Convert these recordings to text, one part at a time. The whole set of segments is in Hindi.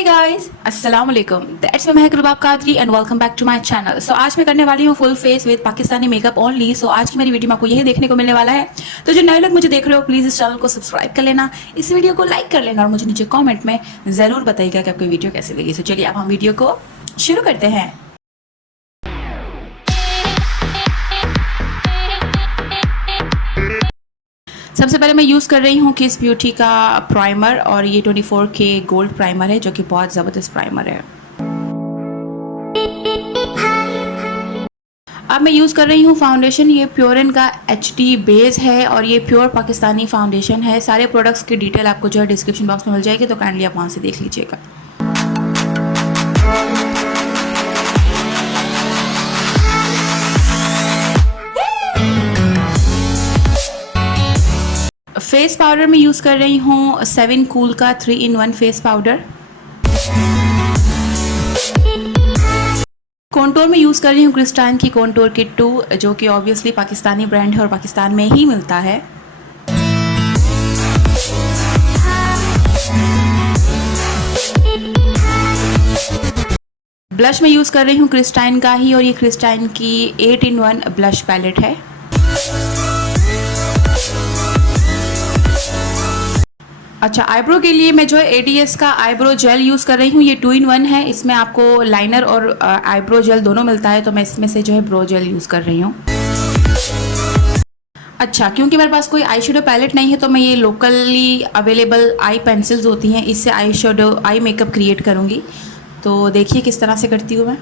हे गाइस, अस्सलाम वालेकुम। That's me Mahak Rubab Qadri and welcome back to my channel. So आज मैं करने वाली हूँ full face with Pakistani makeup only. So आज की मेरी वीडियो में आपको यही देखने को मिलने वाला है। तो जो नए लोग मुझे देख रहे हो, प्लीज़ इस चैनल को सब्सक्राइब कर लेना, इस वीडियो को लाइक कर लेना और मुझे नीचे कॉमेंट में ज़रूर बताइएगा कि आपको वीडियो कैसी लगी। सो चलिए अब हम वीडियो को शुरू करते हैं। सबसे पहले मैं यूज़ कर रही हूँ किस ब्यूटी का प्राइमर और ये 24K गोल्ड प्राइमर है जो कि बहुत ज़बरदस्त प्राइमर है। अब मैं यूज़ कर रही हूँ फाउंडेशन, ये प्योरन का HD बेस है और ये प्योर पाकिस्तानी फाउंडेशन है। सारे प्रोडक्ट्स की डिटेल आपको जो है डिस्क्रिप्शन बॉक्स में मिल जाएगी, तो काइंडली आप वहाँ से देख लीजिएगा। फेस पाउडर में यूज़ कर रही हूँ 7 कूल का 3-in-1 फेस पाउडर। कॉन्टोर में यूज़ कर रही हूँ क्रिस्टाइन की कॉन्टोर किट 2, जो कि ऑब्वियसली पाकिस्तानी ब्रांड है और पाकिस्तान में ही मिलता है। ब्लश में यूज़ कर रही हूँ क्रिस्टाइन का ही और ये क्रिस्टाइन की 8-in-1 ब्लश पैलेट है। अच्छा, आईब्रो के लिए मैं जो है ADS का आईब्रो जेल यूज़ कर रही हूँ। ये 2-in-1 है, इसमें आपको लाइनर और आईब्रो जेल दोनों मिलता है, तो मैं इसमें से जो है ब्रो जेल यूज़ कर रही हूँ। अच्छा, क्योंकि मेरे पास कोई आई शेडो पैलेट नहीं है तो मैं ये लोकली अवेलेबल आई पेंसिल्स होती हैं, इससे eye shadow eye makeup create करूँगी। तो देखिए किस तरह से करती हूँ मैं।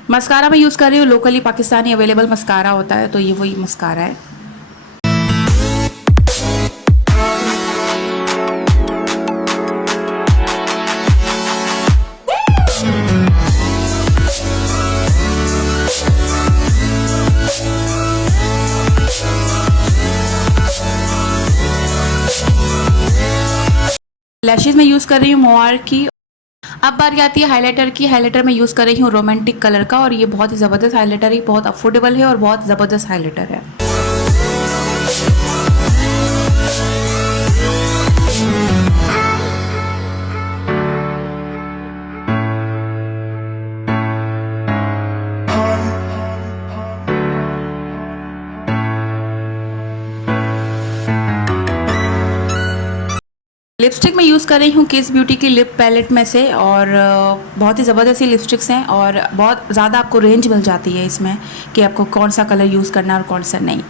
मस्कारा मैं यूज़ कर रही हूँ, लोकली पाकिस्तानी अवेलेबल मस्कारा होता है, तो ये वही मस्कारा है। लैशेज में यूज़ कर रही हूँ मोआर की। अब बारी आती है हाइलाइटर की। हाइलाइटर में यूज़ कर रही हूँ रोमांटिक कलर का और ये बहुत ही ज़बरदस्त हाइलाइटर है, बहुत अफोर्डेबल है और बहुत ज़बरदस्त हाइलाइटर है। लिपस्टिक में यूज़ कर रही हूँ किस ब्यूटी की लिप पैलेट में से और बहुत ही ज़बरदस्त लिपस्टिक्स हैं और बहुत ज़्यादा आपको रेंज मिल जाती है इसमें कि आपको कौन सा कलर यूज़ करना है और कौन सा नहीं।